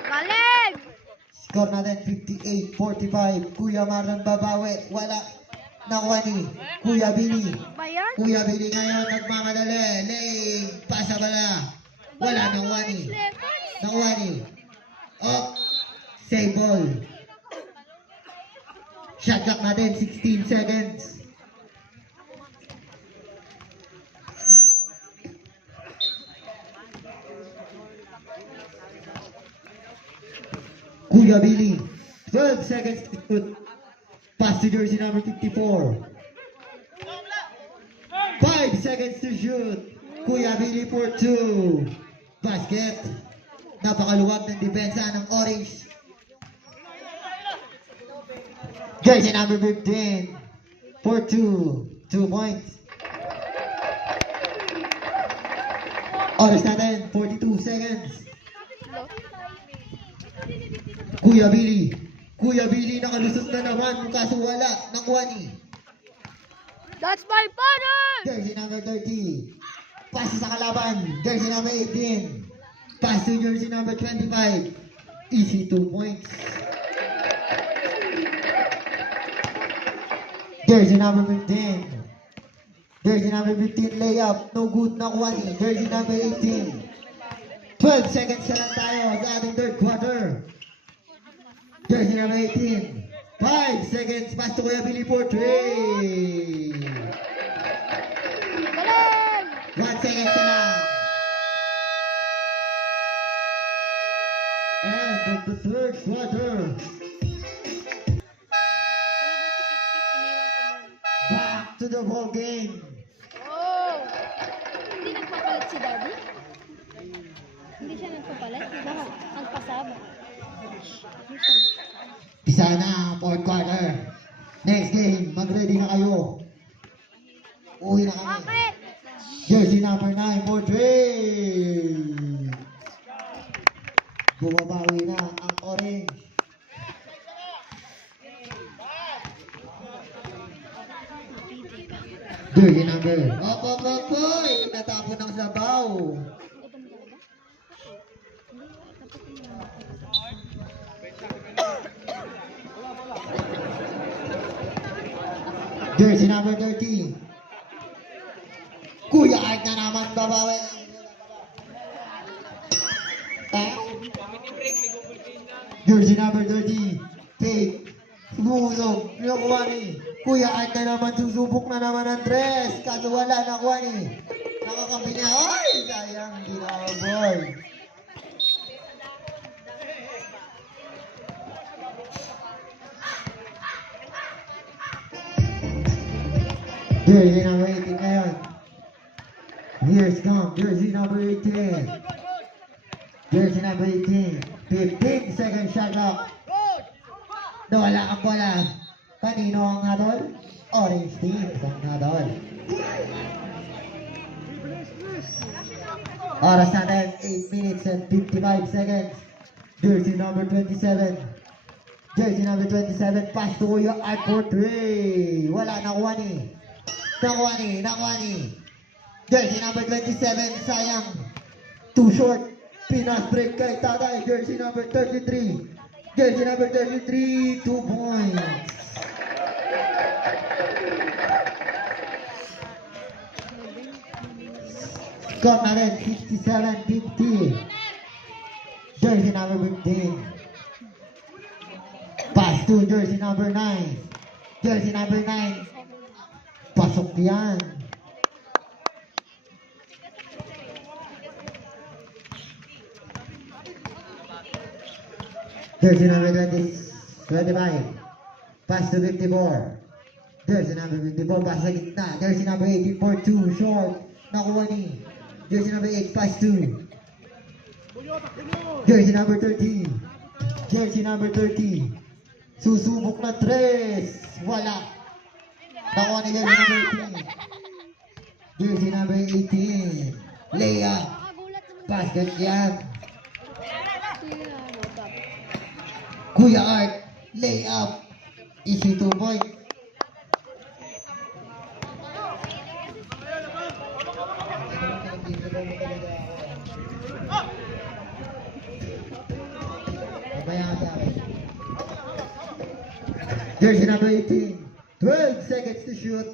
Galing! Score natin 58-45. Kuya Marlon babawi. Wala. Nakuha ni Kuya Billy. Ba yan? Kuya Billy ngayon nagmamadali. Laying. Pasa bala. Wala. Nakuha ni. Nakuha ni. Up. Save ball. Shot clock natin 16 seconds. Kuya Billy, 12 seconds to shoot. Pass to jersey number 54. 5 seconds to shoot. Kuya Billy for 2. Basket. Napakaluwag ng depensa ng Orange. Jersey number 15 for 2. 2 points. Oras natin, 42 seconds. Kuya Billy nakalusot na naman kaso wala, nakuha ni That's my father! jersey number 30. Pass sa kalaban, jersey number 18. Pass to jersey number 25. Easy 2 points. Jersey number 15. Jersey number 15 layup, no good, nakuha ni jersey number 18. 12 seconds na lang tayo sa ating third quarter. Jersey number 18. 5 seconds. Pass to Kuya Billy for 3. Galing! 1 second na lang. End of the third quarter. Back to the ball game. Oh! Hindi nagpapalit si Daddy? Hindi siya nagpapalit? Di ba nagpasaba? Isa na, fourth quarter. Next game, mag-ready na kayo. Uwi na kami. Bakit? Jersey number 9 for 3. Bumabawi na ang Orange. Jersey number. Oy! Natapon ng sabaw. Jersey number 30. Kuya Art na naman babawi. Jersey number 30. Kate. Sumusog. Nakuha ni. Kuya Art na naman. Susubok na naman ang dress. Kaso wala. Nakuha ni. Nakakampi niya. Ay! Sayang. Hindi na ako, boy. Jersey number 18 ngayon. Here's come. Jersey number 18. Jersey number 18. 15 second shot clock. Nawala ang bola. Kanino ang hatol? Orange team ang hatol. Oras natin 8 minutes and 55 seconds. Jersey number 27. Jersey number 27. Pass to Kuya Art for 3. Wala, nakuha ni. Nakuha ni. Jersey number 27. Sayang. Too short. Pinas break kay Tatay. Jersey number 33. Jersey number 33. 2 points. Score natin 67-50. Jersey number 15. Pass to jersey number 9. Jersey number 9. Pasok yan. Jersey number 25. Pass to 54. Jersey number 54. Pass sa gitna. Jersey number 18 for 2. Short. Nakuha ni. Jersey number 8. Pass to. Jersey number 30. Jersey number 30. Susubok na 3. Wala. Nakuha ni jersey number 18. Jersey number 18. Layup. Basket yan. Kuya Art. Layup. Easy 2 points. Jersey number 18. 12 seconds to shoot.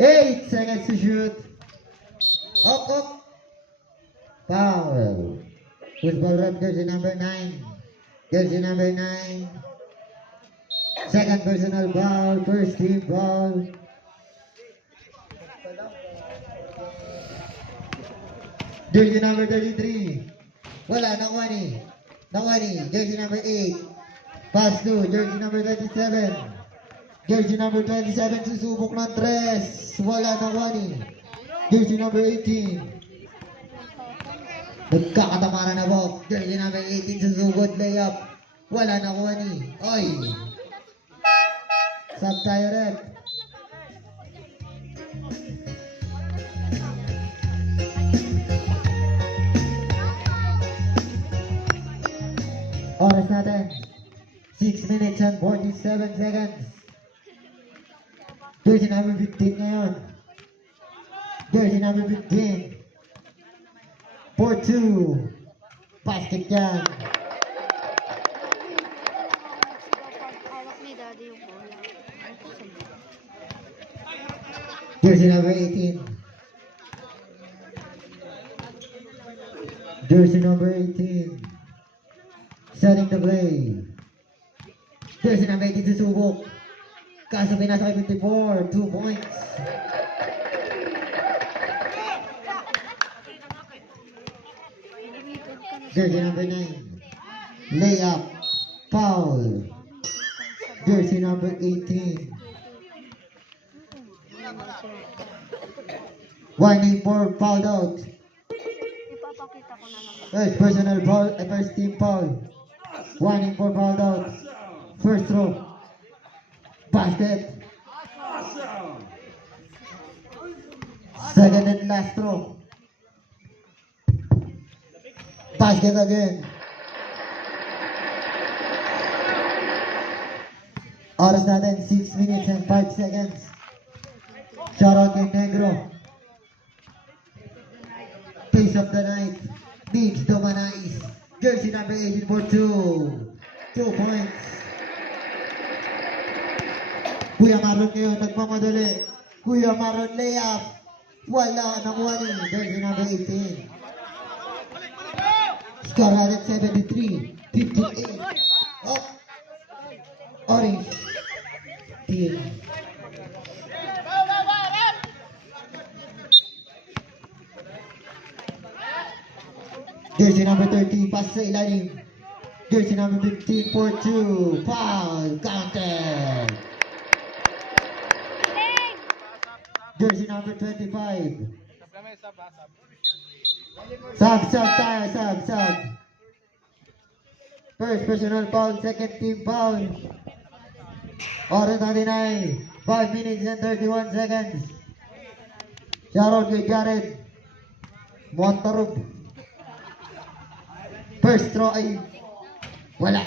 8 seconds to shoot. Up. Foul. Football rep, jersey number 9. Jersey number 9. Second personal foul. First team foul. Jersey number 33. Wala, nakuha ni. Jersey number 8. Pass to jersey number 27. Jersey number 27. Susubok ng 3. Wala, nakuha ni. Jersey number 18. Nagkakatamaran na po. Jersey number 18. Susugod layup. Wala, nakuha ni. Oy. Sub tayo rep. Oras natin, 6 minutes and 47 seconds. Jersey number 15 ngayon. Jersey number 15. 4-2. Basket yan. Hawak ni Daddy yung bola. Jersey number 18. Jersey number 18. Setting the play. Jersey number 18 susubok. Kaso pinasa kay 54. 2 points. Jersey number 9. Layup. Foul. Jersey number 18. Warning for fouled out. Ipapakita ko na naman. First personal foul, first team foul. Warning for fouled out. First throw. Basket. Second and last throw. Basket again. Oras natin 6 minutes and 5 seconds. 18 for 2. 2 points. Kuya Marlon ngayon, nagmamadali. Kuya Marlon layup. Wala, nakuha ni jersey number 18. Score at 73. 58. Oh. Orange. Team. Jersey number 30, pass sa ilalim. Jersey number 15 for 2. Foul. Counted. Jersey number 25. Sub tayo. First personal foul, second team foul. Oras natin ay 5 minutes and 31 seconds. Shoutout kay Jared Montarub. First throw ay wala.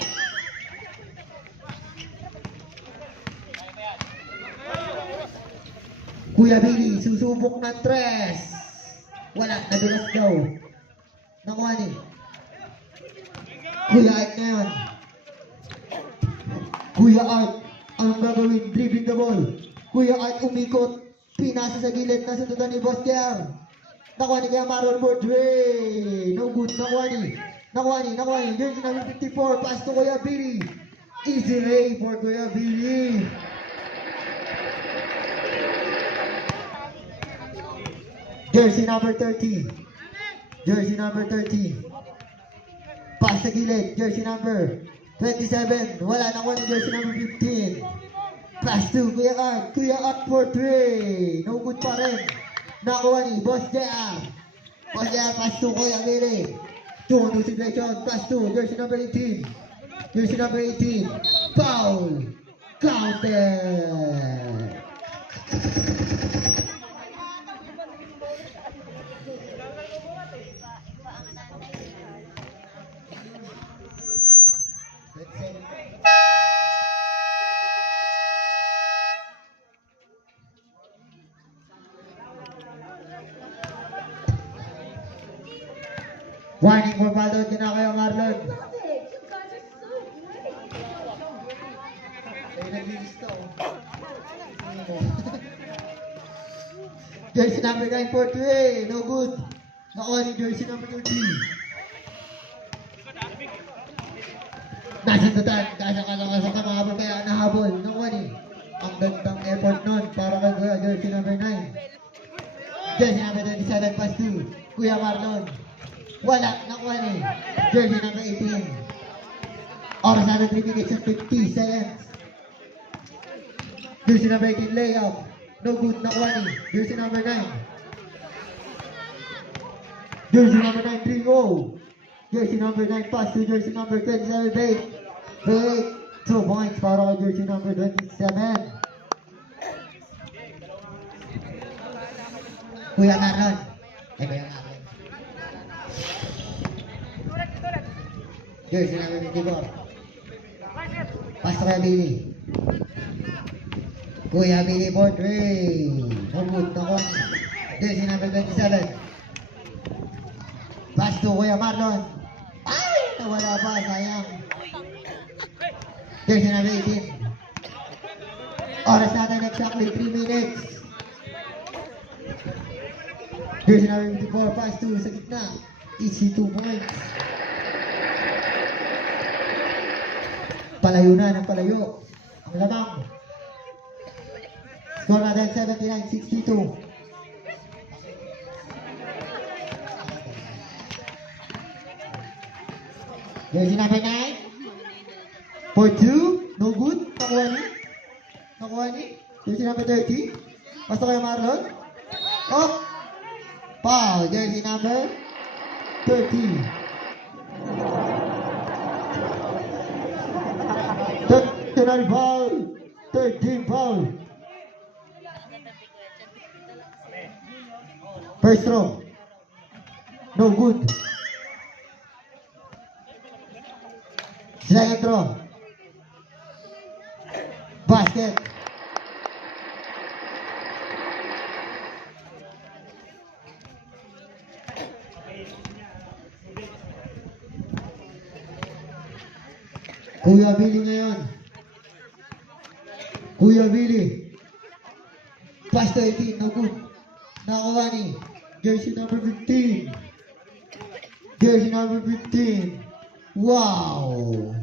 Kuya Billy, susubok ng tres. Wala, nadulas daw. Nakuha ni Kuya Art ngayon. Kuya Art, anong gagawin? Dribbling the ball. Kuya Art umikot. Pinasa sa gilid na sundutan ni Boss JR. Nakuha ni Kuya Marlon for 3. No good, nakuha ni. Jersey number 54, pass to Kuya Billy. Easy lay for Kuya Billy. Jersey number 30. Pass sa gilid. Jersey number 27. Wala na ni jersey number 15. Pass to Kuya Art for 3. No good pa rin. Nakuha ni Boss JR. Pass to Kuya Billy. 2-2 situation. Pass to jersey number 18. Foul. Counted. Warning for foul out na kayo, Marlon. Jersey number 9 for 3. No good. Nakuha ni jersey number 13. Nasundutan. Kasang mahabol kaya nahabol. Nakuha ni. Ang gandang effort nun para kay Kuya jersey number 9. Jersey number 27 pass to Kuya Marlon. Wala. Nakuha ni jersey number 18. Oras natin 3 minutes and 50 seconds. Jersey number 18 layup. No good. Nakuha ni jersey number 9. Jersey number 9 3-0. Jersey number 9 pass to jersey number 27 8. 2 points para kay jersey number 27. Kuya Marlon. Kuya Marlon. Jersey number 24. Pass to Kuya Billy. Kuya Billy for 3. No good. Nakuha ni jersey number 27. Pass to Kuya Marlon. Ay! Nawala pa. Sayang. Jersey number 18. Oras natin exactly 3 minutes. Jersey number 54. Pass to sa gitna. Easy 2 points. Palayo na ng palayo. Ang lamang. Score natin 79-62. Jersey number 9. For 2. No good. Nakuha ni. Jersey number 30. Basta kayo Marlon. Oh. Foul. Jersey number 30. Third foul. 13 foul. First throw. No good. Second throw. Basket. Kuya Billy ngayon. Kuya Billy. Pass to 18, no good. Nakakuha ni jersey number 15. Jersey number 15. Wow!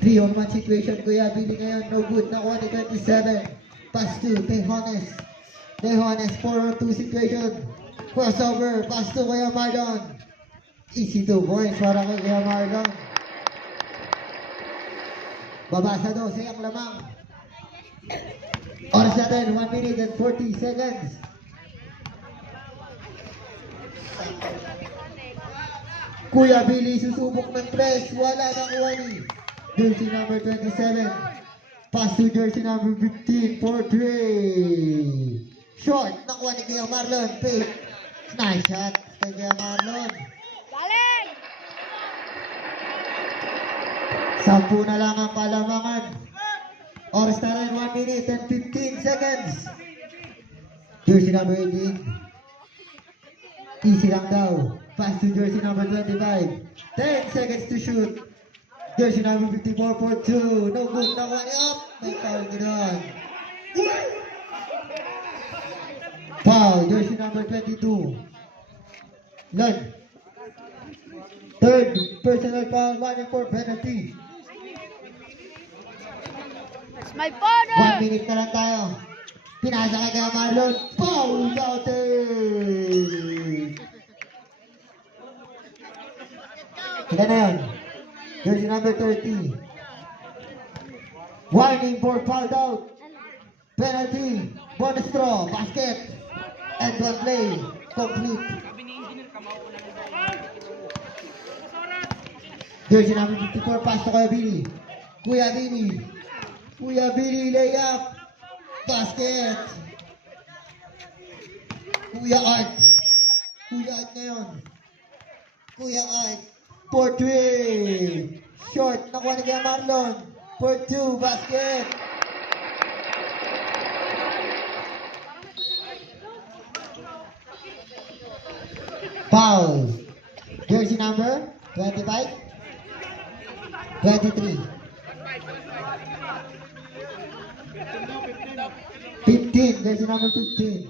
Three on one situation, Kuya Billy ngayon, no good. Nakuha ni 27. Pass to Tejones. Tejones, 4-on-2 situation. Crossover, pass to Kuya Marlon. Easy 2 points para kay Kuya Marlon. Babasa 12 ang lamang. Oras natin, 1 minute and 40 seconds. Kuya Billy susubok ng press. Wala nang kuha ni jersey number 27. Pass to jersey number 15 for 3. Short. Nakuha ni Kuya Marlon. Fake. Nice shot kay Kuya Marlon. Galing! 10 na lang ang kalamangan. Oras na rin, 1 minute and 15 seconds. Jersey number 18. Easy lang daw. Pass to jersey number 25. 10 seconds to shoot. Jersey number 54 for 2. No good. Nakuha niya up. May foul ganoon. Foul. Jersey number 22. Lon. Third personal foul. 1 for penalty. It's my father! 1 minute na lang tayo. Pinasa kay Kuya Marlon. Foul outing! Ilan na yun? Jersey number 30. Warning for fouled out. Penalty. Bonus throw. Basket. And one play. Complete. Jersey number 54. Pass to Kuya Billy. Kuya Billy. Kuya Billy layup. Basket. Kuya Art. Kuya Art ngayon. Kuya Art. For 3. Short. Nakuha ni Kuya Marlon. For 2. Basket. Foul. Jersey number 25. 23. 15. Jersey number 15.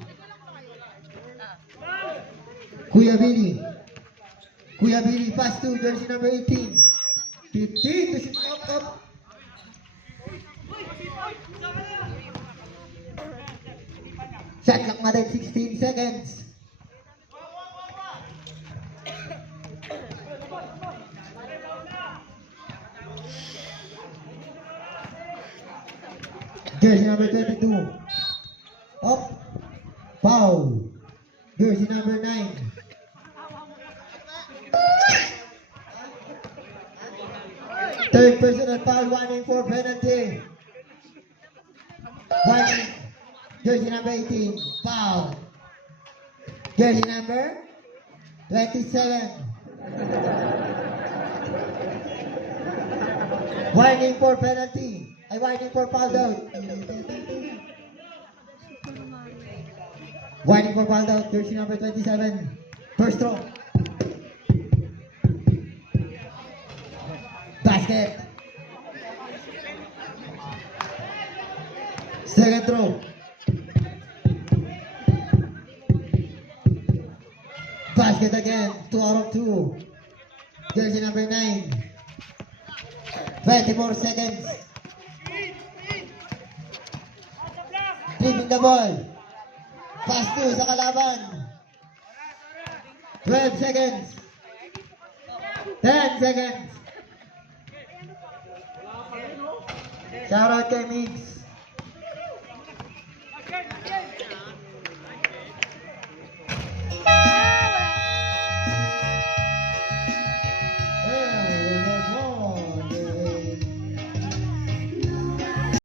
Kuya Billy. Kuya Billy, pass to jersey number 18. 15 to shoot up. Shot clock natin, 16 seconds. Jersey number 22. Up. Foul. Jersey number 9. Third personal foul, 1 for penalty. 1. Jersey number 18. Foul. Jersey number 27. Warning for penalty. Ay, warning for foul out. Warning for foul out. Jersey number 27. First throw. Basket. Second throw. Basket again. 2 out of 2. Jersey number 9. 24 seconds. Dribbling the ball. Pass to sa kalaban. 12 seconds. 10 seconds. Shout out kay Mix.